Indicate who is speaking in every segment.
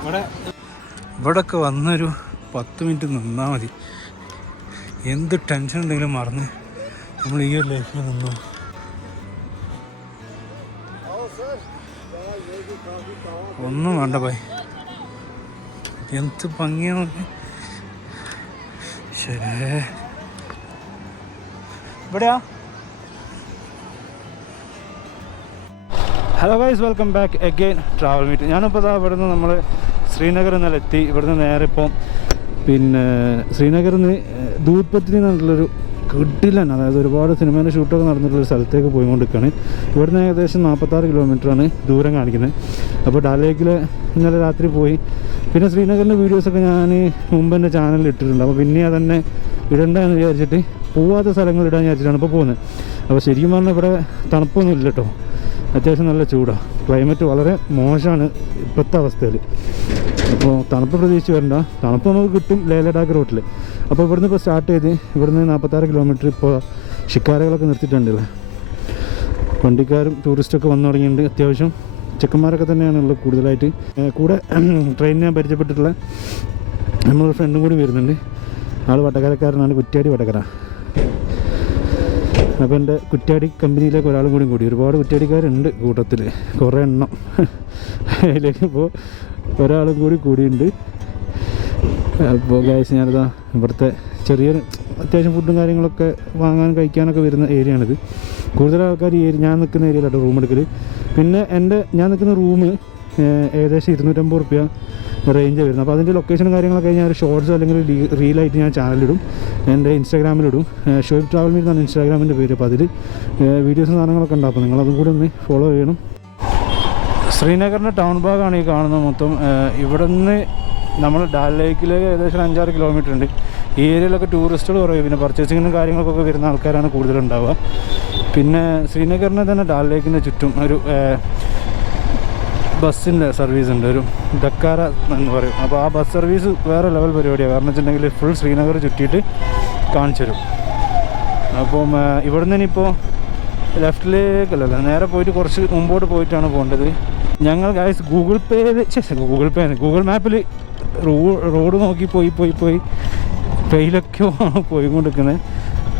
Speaker 1: ഇവിടെ ഇവിടൊക്കെ വന്നൊരു പത്ത് മിനിറ്റ് നിന്നാൽ മതി. എന്ത് ടെൻഷൻ ഉണ്ടെങ്കിലും മറന്ന് നമ്മൾ ഈ ഒരു ലൈഫിൽ നിന്നു. ഒന്നും വേണ്ട പോയി എന്ത് ഭംഗിയാ ശരി ഇവിടെയാ? Hello guys welcome back again travel meet ഞാനിപ്പോൾ ഇതാ ഇവിടുന്ന് നമ്മൾ ശ്രീനഗർ ഇന്നലെ എത്തി ഇവിടുന്ന് നേരെ ഇപ്പം പിന്നെ ശ്രീനഗറിൽ നിന്ന് ദൂത്പത്രി എന്നുള്ളൊരു കിഡിലാണ് അതായത് ഒരുപാട് സിനിമേന്റെ ഷൂട്ടൊക്കെ നടന്നിട്ടുള്ള സ്ഥലത്തേക്ക് പോയിക്കൊണ്ടിരിക്കുകയാണ് ഇവിടുന്ന് ഏകദേശം നാൽപ്പത്താറ് കിലോമീറ്ററാണ് ദൂരം കാണിക്കുന്നത്. അപ്പോൾ ഡാലേക്കിൽ ഇന്നലെ രാത്രി പോയി. പിന്നെ ശ്രീനഗറിന്റെ വീഡിയോസൊക്കെ ഞാൻ മുമ്പ് എന്റെ ചാനലിൽ ഇട്ടിട്ടുണ്ട്. അപ്പോൾ പിന്നെ അതന്നെ ഇടണ്ട എന്ന് വിചാരിച്ചിട്ട് പോവാത്ത സ്ഥലങ്ങൾ ഇടാൻ വിചാരിച്ചിട്ടാണ് ഇപ്പോൾ പോകുന്നത്. അപ്പോൾ ശരിക്കും പറഞ്ഞാൽ ഇവിടെ തണുപ്പൊന്നും ഇല്ല കേട്ടോ. അത്യാവശ്യം നല്ല ചൂടാണ് ക്ലൈമറ്റ് വളരെ മോശമാണ് ഇപ്പോഴത്തെ അവസ്ഥയിൽ അപ്പോൾ തണുപ്പ് പ്രതീക്ഷിച്ച് വരണ്ട. തണുപ്പ് നമുക്ക് കിട്ടും ലേ ലഡാക്ക് റൂട്ടിൽ അപ്പോൾ ഇവിടുന്ന് ഇപ്പോൾ സ്റ്റാർട്ട് ചെയ്ത് ഇവിടുന്ന് നാൽപ്പത്താറ് കിലോമീറ്റർ ഇപ്പോൾ ഷിക്കാരകളൊക്കെ നിർത്തിയിട്ടുണ്ടല്ലേ വണ്ടിക്കാരും ടൂറിസ്റ്റൊക്കെ വന്നു തുടങ്ങിയിട്ടുണ്ട്. അത്യാവശ്യം ചെക്കന്മാരൊക്കെ തന്നെയാണ് തന്നെയാണുള്ളത് കൂടുതലായിട്ട്. കൂടെ ട്രെയിനിന് ഞാൻ പരിചയപ്പെട്ടിട്ടുള്ള നമ്മളൊരു ഫ്രണ്ടും കൂടി വരുന്നുണ്ട്. ആൾ വടകരക്കാരനാണ് കുറ്റ്യാടി വടകര അപ്പോൾ എന്റെ കുറ്റ്യാടി കമ്പനിയിലേക്ക് ഒരാളും കൂടി കൂടി. ഒരുപാട് കുറ്റ്യാടിക്കാരുണ്ട് കൂട്ടത്തിൽ കുറേ എണ്ണം. അതിലേക്ക് ഇപ്പോൾ ഒരാളും കൂടി കൂടിയുണ്ട്. അപ്പോൾ ഗ്യാസ് ഞാനിതാ ഇവിടുത്തെ ചെറിയൊരു അത്യാവശ്യം ഫുഡും കാര്യങ്ങളൊക്കെ വാങ്ങാൻ കഴിക്കാനൊക്കെ വരുന്ന ഏരിയ ആണിത്. കൂടുതൽ ആൾക്കാർ ഈ ഏരിയ ഞാൻ നിൽക്കുന്ന ഏരിയയിലാണ് റൂം എടുക്കൽ പിന്നെ എന്റെ ഞാൻ നിൽക്കുന്ന റൂം ഏകദേശം ഇരുന്നൂറ്റമ്പത് റുപ്യ റേഞ്ച് വരുന്നത്. അപ്പോൾ അതിന്റെ ലൊക്കേഷനും കാര്യങ്ങളൊക്കെ ഞാൻ ഒരു ഷോർട്സ് അല്ലെങ്കിൽ റീലായിട്ട് ഞാൻ ചാനലിടും എന്റെ ഇൻസ്റ്റാഗ്രാമിലിടും ഷോയിബ് ട്രാവൽ മീറ്റ് എന്നാണ് ഇൻസ്റ്റാഗ്രാമിന്റെ പേര്. അപ്പോൾ അതിൽ വീഡിയോസും സാധനങ്ങളൊക്കെ ഉണ്ടാകും അപ്പോൾ നിങ്ങളതും കൂടി ഒന്ന് ഫോളോ ചെയ്യണം. ശ്രീനഗറിന്റെ ടൗൺ ഭാഗമാണ് ഈ കാണുന്നത് മൊത്തം. ഇവിടെ നിന്ന് നമ്മൾ ഡാൽ ലേക്കിലേക്ക് ഏകദേശം അഞ്ചാറ് കിലോമീറ്റർ ഉണ്ട്. ഈ ഏരിയയിലൊക്കെ ടൂറിസ്റ്റുകൾ കുറവ്. പിന്നെ പർച്ചേസിങ്ങിനും കാര്യങ്ങൾക്കൊക്കെ വരുന്ന ആൾക്കാരാണ് കൂടുതലുണ്ടാവുക. പിന്നെ ശ്രീനഗറിന് തന്നെ ഡാൽ ലേക്കിന്റെ ചുറ്റും ഒരു ബസ്സിന്റെ സർവീസ് ഉണ്ട് ഒരു ഡക്കാര എന്ന് പറയും. അപ്പോൾ ആ ബസ് സർവീസ് വേറെ ലെവൽ പരിപാടിയാണ്. കാരണം വെച്ചിട്ടുണ്ടെങ്കിൽ ഫുൾ ശ്രീനഗർ ചുറ്റിയിട്ട് കാണിച്ചു തരും. അപ്പം ഇവിടുന്ന് ഇനിയിപ്പോൾ ലെഫ്റ്റിലേക്കല്ലല്ല നേരെ പോയിട്ട് കുറച്ച് മുമ്പോട്ട് പോയിട്ടാണ് പോകേണ്ടത്. ഞങ്ങൾ ഗൈസ് ഗൂഗിൾ പേയിൽ ഗൂഗിൾ പേ ഗൂഗിൾ മാപ്പിൽ റോഡ് നോക്കി പോയി പോയി പോയി. പെയിലൊക്കെയാണ് പോയിക്കൊണ്ടിരിക്കുന്നത്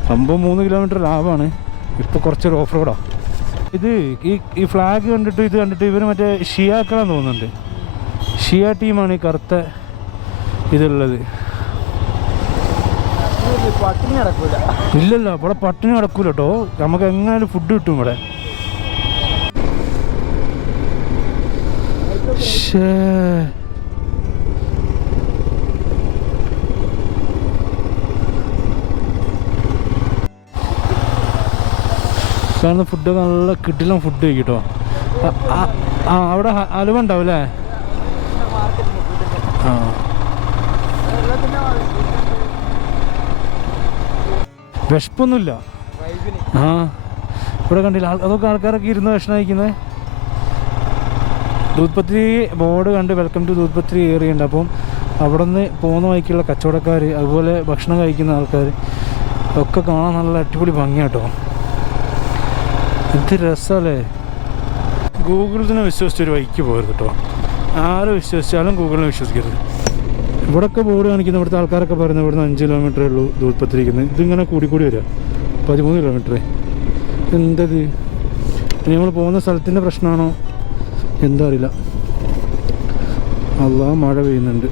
Speaker 1: സംഭവം മൂന്ന് കിലോമീറ്റർ ലാഭമാണ് ഇപ്പോൾ കുറച്ചൊരു ഓഫ് റോഡാണ് ഇത് ഈ ഈ ഫ്ലാഗ് കണ്ടിട്ട് ഇത് കണ്ടിട്ട് ഇവർ മറ്റേ ഷിയാക്കളാന്ന് തോന്നുന്നുണ്ട്. ഷിയ ടീമാണ് ഈ കറുത്ത ഇതുള്ളത്. ഇല്ലല്ലോ ഇവിടെ പട്ടിണി നടക്കൂല കേട്ടോ നമുക്ക് എങ്ങനെയാലും ഫുഡ് കിട്ടും ഇവിടെ. ശ്ശേ. കാണുന്ന ഫുഡൊക്കെ നല്ല കിട്ടില്ല ഫുഡ് കേട്ടോ ആ അവിടെ അലുവ ഉണ്ടാവും അല്ലേ ആ. വിശപ്പൊന്നുമില്ല.
Speaker 2: വൈബിന്
Speaker 1: ആ. ഇവിടെ കണ്ടില്ല അതൊക്കെ ആൾക്കാരൊക്കെ ഇരുന്ന് ഭക്ഷണം കഴിക്കുന്നത് ദൂത്പത്രി ബോർഡ് കണ്ട് വെൽക്കം ടു ദൂത്പത്രി ഏറിയുണ്ട് അപ്പം അവിടെ നിന്ന് പോകുന്ന വഴിക്കുള്ള കച്ചവടക്കാർ അതുപോലെ ഭക്ഷണം കഴിക്കുന്ന ആൾക്കാർ ഒക്കെ കാണാൻ നല്ല അടിപൊളി ഭംഗിയാട്ടോ. എന്ത് രസമല്ലേ ഗൂഗിളിനെ വിശ്വസിച്ച് ഒരു വഴിക്ക് പോകരുത് കേട്ടോ. ആരും വിശ്വസിച്ചാലും ഗൂഗിളിനെ വിശ്വസിക്കരുത്. ഇവിടെയൊക്കെ ബോർഡ് കാണിക്കുന്ന. ഇവിടുത്തെ ആൾക്കാരൊക്കെ പറയുന്നത് ഇവിടുന്ന് അഞ്ച് കിലോമീറ്ററേ ഉള്ളൂ ദൂരപ്പത്തിരിക്കുന്നത് ഇതിങ്ങനെ കൂടി കൂടി വരിക. പതിമൂന്ന് കിലോമീറ്ററേ എന്തത്? ഇനി നമ്മൾ പോകുന്ന സ്ഥലത്തിന്റെ പ്രശ്നമാണോ എന്താ അറിയില്ല അല്ലാ മഴ പെയ്യുന്നുണ്ട്.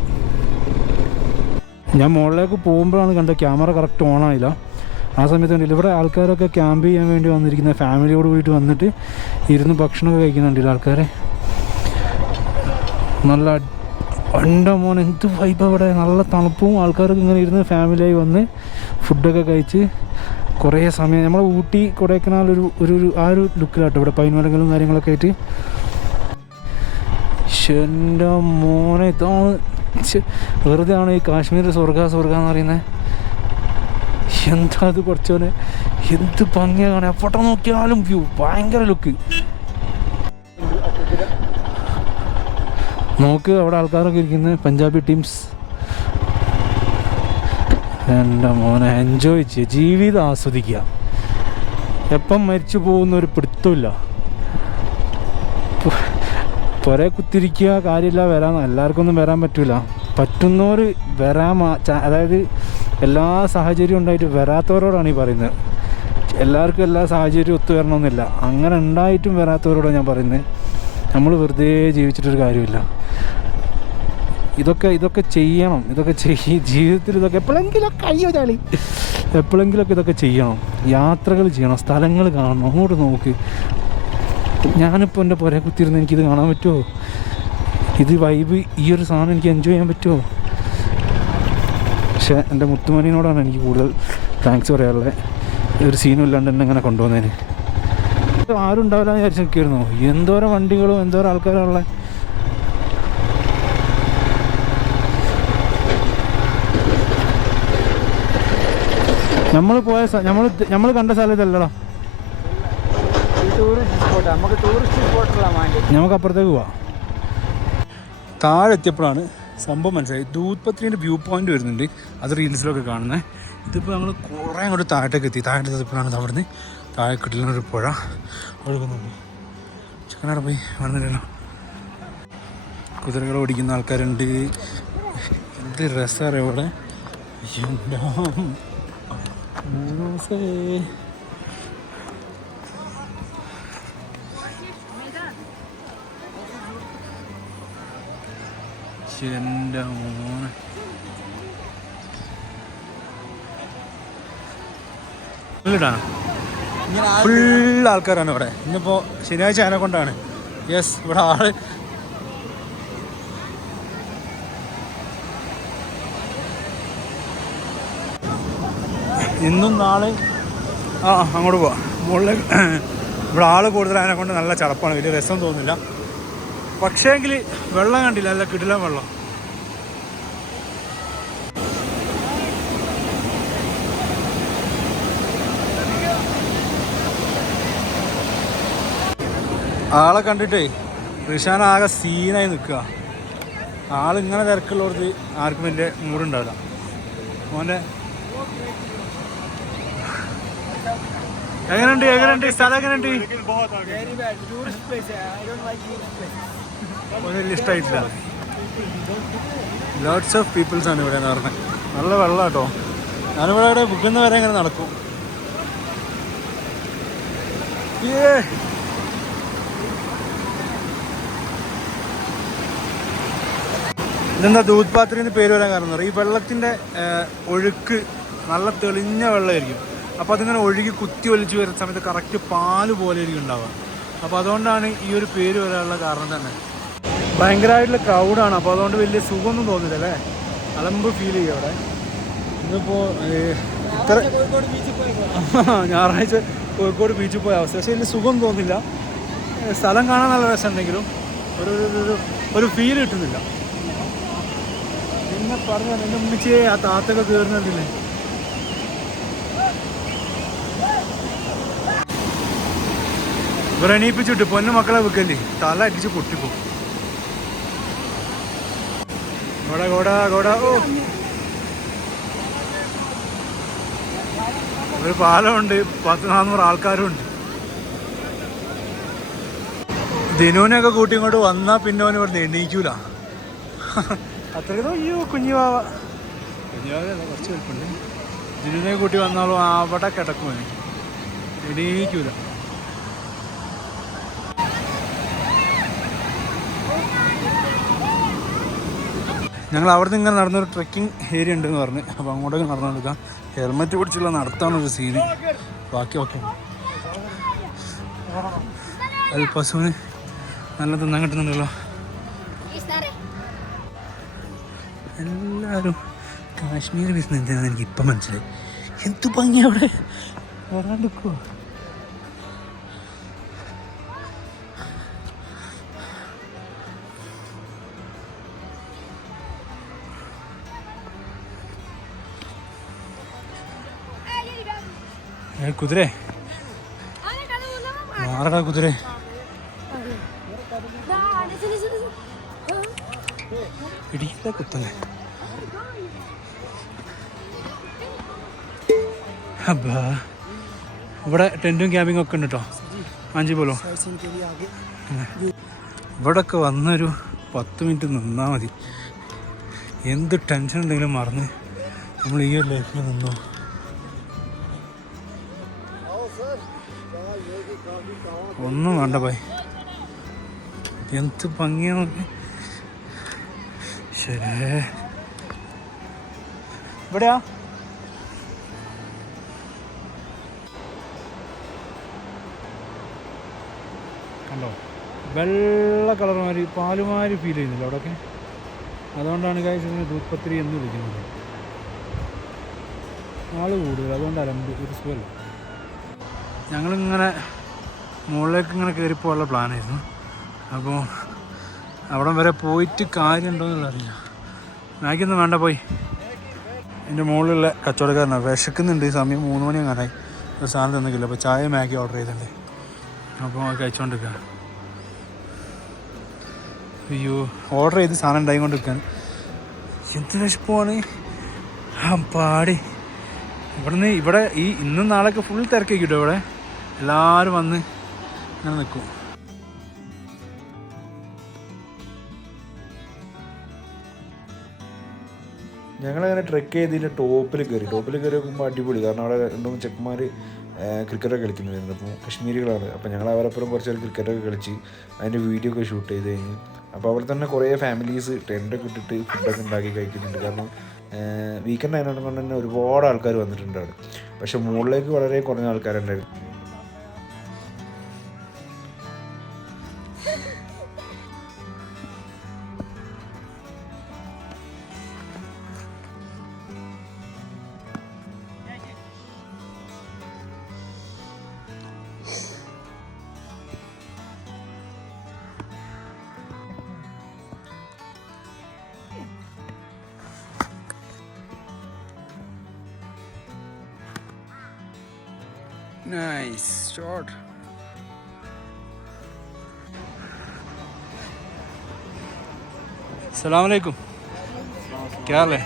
Speaker 1: ഞാൻ മുകളിലേക്ക് പോകുമ്പോഴാണ് കണ്ടത്. ക്യാമറ കറക്റ്റ് ഓൺ ആയില്ല. ആ സമയത്ത് ഇവിടെ ആൾക്കാരൊക്കെ ക്യാമ്പ് ചെയ്യാൻ വേണ്ടി വന്നിരിക്കുന്ന ഫാമിലിയോട് പോയിട്ട് വന്നിട്ട് ഇരുന്ന് ഭക്ഷണമൊക്കെ കഴിക്കുന്നുണ്ടല്ലോ ആൾക്കാരെ? നല്ല ഉണ്ടോ മോൻ എന്ത് വൈബ് അവിടെ? നല്ല തണുപ്പും ആൾക്കാരൊക്കെ ഇങ്ങനെ ഇരുന്ന് ഫാമിലിയായി വന്ന് ഫുഡൊക്കെ കഴിച്ച് കുറേ സമയം നമ്മൾ ഊട്ടി കൊടൈക്കനാൽ ഒരു ഒരു ആ ഒരു ലുക്കിലാട്ടോ ഇവിടെ പൈൻ മരങ്ങളും കാര്യങ്ങളൊക്കെ ആയിട്ട്. എന്റെ മോനെ ഇതാണ് വെറുതെയാണ് ഈ കാശ്മീർ സ്വർഗ സ്വർഗ എന്ന് പറയുന്നത്. എന്താ അത് കുറച്ചോനെ എന്ത് ഭംഗിയാണ് എപ്പോട്ട നോക്കിയാലും വ്യൂ ഭയങ്കര ലുക്ക് നോക്ക് അവിടെ ആൾക്കാരൊക്കെ ഇരിക്കുന്നത് പഞ്ചാബി ടീംസ് എന്റെ മോനെ എൻജോയ് ചെയ്യുക ജീവിതം ആസ്വദിക്കുക. എപ്പം മരിച്ചു പോകുന്ന ഒരു പിടുത്തമില്ല പുരേ കുത്തിരിക്കുക കാര്യമില്ല. വരാൻ എല്ലാവർക്കൊന്നും വരാൻ പറ്റില്ല പറ്റുന്നവർ വരാൻ അതായത് എല്ലാ സാഹചര്യവും ഉണ്ടായിട്ട് വരാത്തവരോടാണ് ഈ പറയുന്നത്. എല്ലാവർക്കും എല്ലാ സാഹചര്യവും ഒത്തു വരണമെന്നില്ല. അങ്ങനെ ഉണ്ടായിട്ടും വരാത്തവരോടാണ് ഞാൻ പറയുന്നത്. നമ്മൾ വെറുതെ ജീവിച്ചിട്ടൊരു കാര്യമില്ല. ഇതൊക്കെ ഇതൊക്കെ ചെയ്യണം. ഇതൊക്കെ ചെയ്യ ജീവിതത്തിൽ ഇതൊക്കെ എപ്പോഴെങ്കിലൊക്കെ അയ്യോ ചാളി. എപ്പോഴെങ്കിലൊക്കെ ഇതൊക്കെ ചെയ്യണം. യാത്രകൾ ചെയ്യണം. സ്ഥലങ്ങൾ കാണണം. അങ്ങോട്ട് നോക്ക്. ഞാനിപ്പോൾ എന്റെ പുര കുത്തിയിരുന്ന് എനിക്കിത് കാണാൻ പറ്റുമോ? ഇത് വൈബ് ഈ ഒരു സാധനം എനിക്ക് എൻജോയ് ചെയ്യാൻ പറ്റുമോ? പക്ഷേ എന്റെ മുത്തുമണിനോടാണ് എനിക്ക് കൂടുതൽ താങ്ക്സ് പറയാനുള്ളത്. ഒരു സീനും ഇല്ലാണ്ട് എന്നെ ഇങ്ങനെ കൊണ്ടുവന്നതിന് ആരും ഉണ്ടാവില്ല എന്ന് വിചാരിച്ച് നിൽക്കുമായിരുന്നു എന്തോരം വണ്ടികളും എന്തോരം ആൾക്കാരുള്ള നമ്മൾ പോയ നമ്മൾ നമ്മൾ കണ്ട സ്ഥലത്തല്ലടാ
Speaker 2: ഇതല്ലടോ. നമുക്ക്
Speaker 1: അപ്പുറത്തേക്ക് പോവാം. താഴെ എത്തിയപ്പോഴാണ് സംഭവം മനസ്സിലായി ദൂത്പത്രീന്റെ വ്യൂ പോയിന്റ് വരുന്നുണ്ട് അത് റീൽസിലൊക്കെ കാണുന്നത് ഇതിപ്പോൾ ഞങ്ങൾ കുറേ അങ്ങോട്ട് താഴത്തേക്ക് എത്തി താഴെ എത്തിയപ്പോഴാണ് അവിടുന്ന് താഴെ കിട്ടുന്ന ഒരു പുഴ ഒഴുകുന്നുണ്ട് ചക്കനാട് പോയി വന്നില്ലല്ലോ കുതിരകൾ ഓടിക്കുന്ന ആൾക്കാരുണ്ട് എന്ത് രസമാണ് ഇവിടെ എന്റെ മോനെ ഫുൾ ആൾക്കാരാണ് ഇവിടെ. ഇന്നിപ്പോൾ ശനിയാഴ്ച ആനെ കൊണ്ടാണ്. യെസ് ഇവിടെ ആൾ. ഇന്നും നാളെ ആ അങ്ങോട്ട് പോവാം. മുകളിൽ ഇവിടെ ആൾ കൂടുതൽ അതിനെ കൊണ്ട് നല്ല ചടപ്പാണ്. വലിയ രസം തോന്നുന്നില്ല. പക്ഷേങ്കിൽ വെള്ളം കണ്ടില്ല അല്ല കിടിലം വെള്ളം. ആളെ കണ്ടിട്ടേ റിഷാൻ ആകെ സീനായി നിൽക്കുക. ആളിങ്ങനെ തിരക്കുള്ളവർക്ക് ആർക്കും വലിയ മൂടുണ്ടാവില്ല. മോന്റെ എങ്ങനെയുണ്ട് എങ്ങനെയുണ്ട്? സ്ഥലം എങ്ങനെയുണ്ട്? വലിയ ഇഷ്ടമായിട്ടില്ല ലോട്ട്സ് ഓഫ് പീപ്പിൾസ് ആണ് ഇവിടെ എന്ന് പറഞ്ഞത് നല്ല വെള്ളം കേട്ടോ ഞാനിവിടെ ഇവിടെ ബുക്കിന്ന് വരെ ഇങ്ങനെ നടക്കും. ഇതെന്താ ദൂത് പാത്രി എന്ന് പേര് വരാൻ കാരണം? ഈ വെള്ളത്തിന്റെ ഒഴുക്ക് നല്ല തെളിഞ്ഞ വെള്ളമായിരിക്കും. അപ്പോൾ അതിങ്ങനെ ഒഴുകി കുത്തി ഒലിച്ച് വരുന്ന സമയത്ത് കറക്റ്റ് പാൽ പോലെ ആയിരിക്കും ഉണ്ടാവുക. അപ്പോൾ അതുകൊണ്ടാണ് ഈ ഒരു പേര് വരാനുള്ള കാരണം തന്നെ. ഭയങ്കരമായിട്ടുള്ള ക്രൗഡാണ് അപ്പോൾ അതുകൊണ്ട് വലിയ സുഖമൊന്നും തോന്നില്ല അല്ലേ? അലമ്പ് ഫീൽ ചെയ്യും അവിടെ. ഇന്നിപ്പോൾ ഇത്ര ഞായറാഴ്ച കോഴിക്കോട് ബീച്ചിൽ പോയ അവസ്ഥ. പക്ഷേ വലിയ സുഖം തോന്നില്ല സ്ഥലം കാണാൻ നല്ല രസമുണ്ടെങ്കിലും എന്തെങ്കിലും ഒരു- ഒരു ഒരു ഫീൽ കിട്ടുന്നില്ല. പിന്നെ പറഞ്ഞു എന്റെ ഉമ്മിച്ച് ആ താത്തൊക്കെ കയറുന്നതില്ലേ ഇവരണീപ്പിച്ചിട്ട് പൊന്നു മക്കളെ വെക്കല്ലേ? തല അടിച്ച് പൊട്ടിപ്പോ ഗോട घोड़ा घोड़ा ഓ. ഒരു പാലമുണ്ട് പത്ത് നാന്നൂറ് ആൾക്കാരുണ്ട്. ദിനുവിനെയൊക്കെ കൂട്ടി ഇങ്ങോട്ട് വന്നാൽ പിന്നെ അവന് ഇവിടുന്ന് എണീക്കൂല. അത്രയ്ക്ക് അയ്യോ കുഞ്ഞുവാവ കുഞ്ഞുവാവല്ല കുറച്ച് വലുപ്പുണ്ട് ദിനുവിനെ കൂട്ടി വന്നാലും അവിടെ കിടക്കും എണീക്കൂല. ഞങ്ങൾ അവിടെ നിന്ന് ഇങ്ങനെ നടന്നൊരു ട്രെക്കിംഗ് ഏരിയ ഉണ്ടെന്ന് പറഞ്ഞ്. അപ്പോൾ അങ്ങോട്ടൊക്കെ നടന്നു കൊടുക്കാം ഹെൽമെറ്റ് പിടിച്ചുള്ള നടത്താനൊരു സീന് ബാക്കി ഓക്കെ അത് പശുവിന് നല്ല തിന്നാൻ കിട്ടുന്നുണ്ടല്ലോ. എല്ലാവരും കാശ്മീർ ബിസിനസ് എന്താണെന്ന് എനിക്ക് ഇപ്പം മനസ്സിലായി. എന്ത് ഭംഗി അവിടെ. വരാണ്ടിക്കോ കുതിരേ. മാറടാ കുതിരേ? ഇടിയുടെ കുത്തനെ. അബ്ബാ. ഇവിടെ ടെന്റും ക്യാമ്പിങ്ങും ഒക്കെ ഉണ്ട് കേട്ടോ. അഞ്ചു പോലോ. ഇവിടൊക്കെ വന്നൊരു പത്ത് മിനിറ്റ് നിന്നാൽ മതി. എന്ത് ടെൻഷൻ ഉണ്ടെങ്കിലും മറന്ന് നമ്മൾ ഈ ഒരു ലൈഫിൽ നിന്നു. ഒന്നും വേണ്ട പോയി എന്ത് ഭംഗിയാ നോക്കി. ശരേ ഇവിടെയാ? കണ്ടോ? വെള്ള കളർ മാതിരി പാലുമാതിരി ഫീൽ ചെയ്യുന്നില്ല അവിടെയൊക്കെ അതുകൊണ്ടാണ് കാഴ്ച ഇതിനെ ദൂത്പത്രി എന്ന് വിളിക്കുന്നത്. ആൾ കൂടുതൽ അതുകൊണ്ട് അലമ്പ് ഒരു സുഖമല്ല. ഞങ്ങളിങ്ങനെ മുകളിലേക്ക് ഇങ്ങനെ കയറി പോകാനുള്ള പ്ലാനായിരുന്നു. അപ്പോൾ അവിടെ വരെ പോയിട്ട് കാര്യമുണ്ടോയെന്നുള്ള അറിയില്ല. മാഗിയൊന്നും വേണ്ട പോയി. എന്റെ മുകളിലുള്ള കച്ചവടക്കാരനാണ് വിശക്കുന്നുണ്ട്. ഈ സമയം മൂന്ന് മണി അങ്ങാനായി ഒരു സാധനം തന്നിക്കില്ല അപ്പോൾ ചായ മാഗി ഓർഡർ ചെയ്തിട്ടുണ്ട്. അപ്പോൾ കഴിച്ചുകൊണ്ടിരിക്കുകയാണ് അയ്യോ ഓർഡർ ചെയ്ത് സാധനം ഉണ്ടായിക്കൊണ്ടിരിക്കുകയാണ്. എന്ത് വിശപ്പാണ്? ആ പാടി. ഇവിടുന്ന് ഇവിടെ ഈ ഇന്നും നാളെയൊക്കെ ഫുൾ തിരക്കായി കിട്ടും ഇവിടെ. എല്ലാവരും വന്ന് ഇങ്ങനെ നിൽക്കും.
Speaker 3: ഞങ്ങളങ്ങനെ ട്രെക്ക് ചെയ്തതിന്റെ ടോപ്പിൽ കയറി ടോപ്പിൽ കയറി നോക്കുമ്പോൾ അടിപൊളി. കാരണം അവിടെ രണ്ട് മൂന്ന് ചെക്കന്മാർ ക്രിക്കറ്റൊക്കെ കളിക്കുന്നുണ്ടായിരുന്നു അപ്പോൾ കശ്മീരികളാണ്. അപ്പോൾ ഞങ്ങൾ അവരപ്പുറം കുറച്ച് നേരം ക്രിക്കറ്റൊക്കെ കളിച്ച് അതിന്റെ വീഡിയോ ഒക്കെ ഷൂട്ട് ചെയ്ത് കഴിഞ്ഞ് അപ്പോൾ അവിടെ തന്നെ കുറേ ഫാമിലീസ് ടെന്റൊക്കെ ഇട്ടിട്ട് ഫുഡൊക്കെ ഉണ്ടാക്കി കഴിക്കുന്നുണ്ട്. കാരണം വീക്കെൻഡ് ആയതുകൊണ്ട് കൊണ്ട് തന്നെ ഒരുപാട് ആൾക്കാർ വന്നിട്ടുണ്ട് അവിടെ. പക്ഷേ മുകളിലേക്ക് വളരെ കുറഞ്ഞ ആൾക്കാരുണ്ടായിരുന്നു.
Speaker 1: നൈസ് ഷോട്ട് അസ്സലാമു അലൈക്കും ഹൈ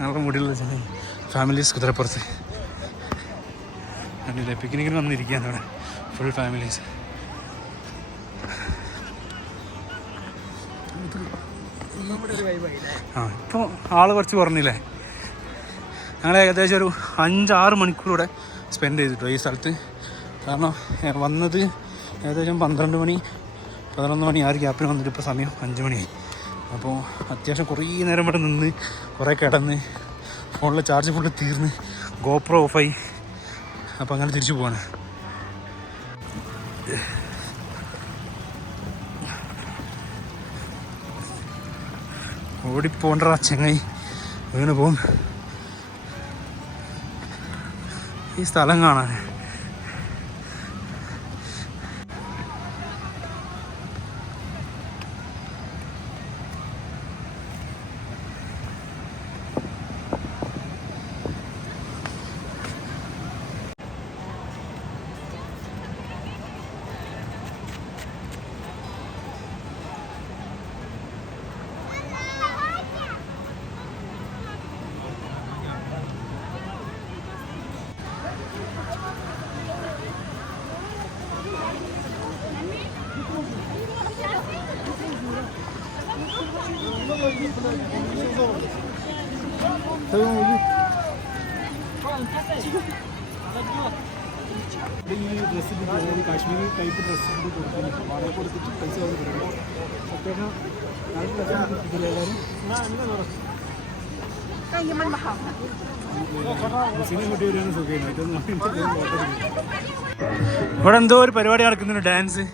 Speaker 1: നമുക്ക് മുടിയുള്ള ചെന്നൈ ഫാമിലീസ് കുതിരപ്പുറത്ത് കണ്ടില്ലേ പിക്നിക്കിന് വന്നിരിക്കുകയാണ് അവിടെ. ഫുൾ ഫാമിലീസ് ആ ഇപ്പോൾ ആൾ കുറച്ച് കുറഞ്ഞില്ലേ? ഞങ്ങൾ ഏകദേശം ഒരു അഞ്ചാറ് മണിക്കൂറൂടെ സ്പെൻഡ് ചെയ്തിട്ടോ ഈ സ്ഥലത്ത്. കാരണം വന്നത് ഏകദേശം പന്ത്രണ്ട് മണി പതിനൊന്ന് മണി ആ ഒരു ഗ്യാപ്പിന് വന്നിട്ട് ഇപ്പോൾ സമയം അഞ്ച് മണിയായി. അപ്പോൾ അത്യാവശ്യം കുറേ നേരം ഇവിടെ നിന്ന് കുറേ കിടന്ന് ഫോണിലെ ചാർജ് ഫുള്ള് തീർന്ന് ഗോപ്രോ ഓഫായി അപ്പോൾ അങ്ങനെ തിരിച്ചു പോവാണ്. ഓടിപ്പോണ്ട ചെങ്ങായി വീണ് പോകും ഈ സ്ഥലം കാണാൻ. ഈ ഡ്രസ്സ് അതായത് കാശ്മീരി ടൈപ്പ് ഡ്രസ്സ് കൊടുക്കുന്നു വളരെ കൊടുത്തിട്ട് പൈസ ഇവിടെ എന്തോ ഒരു പരിപാടി നടക്കുന്നുണ്ട് ഡാൻസ്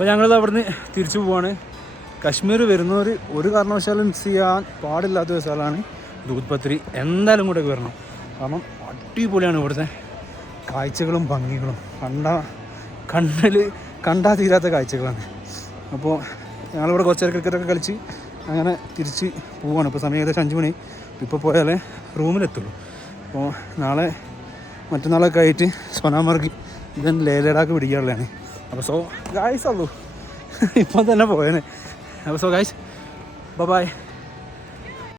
Speaker 1: അപ്പോൾ ഞങ്ങളിത് അവിടുന്ന് തിരിച്ചു പോവാണ്. കശ്മീർ വരുന്നവർ ഒരു കാരണവശാലും മിസ് ചെയ്യാൻ പാടില്ലാത്ത ഒരു സ്ഥലമാണ് ദൂത്പത്രി. എന്തായാലും കൂടെ വരണം. കാരണം അടിപൊളിയാണ് ഇവിടുത്തെ. കാഴ്ചകളും ഭംഗികളും. കണ്ട കണ്ണിൽ കണ്ടാൽ തീരാത്ത കാഴ്ചകളാണ്. അപ്പോൾ ഞങ്ങളിവിടെ കുറച്ച് നേരം ക്രിക്കറ്റൊക്കെ കളിച്ച് അങ്ങനെ തിരിച്ച് പോവാണ്. ഇപ്പോൾ സമയം ഏകദേശം അഞ്ച് മണി. ഇപ്പോൾ പോയാലേ റൂമിലെത്തുള്ളൂ. അപ്പോൾ നാളെ മറ്റന്നാളൊക്കെ ആയിട്ട് സ്വനാമർഗി ഇതൻ ലേലഡാക്ക് പിടിക്കാറുള്ളതാണ് അപ്പോൾ സോ ഗായ്സ് ഉള്ളൂ. ഇപ്പം തന്നെ പോയേനെ. അപ്പോൾ സോ ഗായ്സ് ബൈ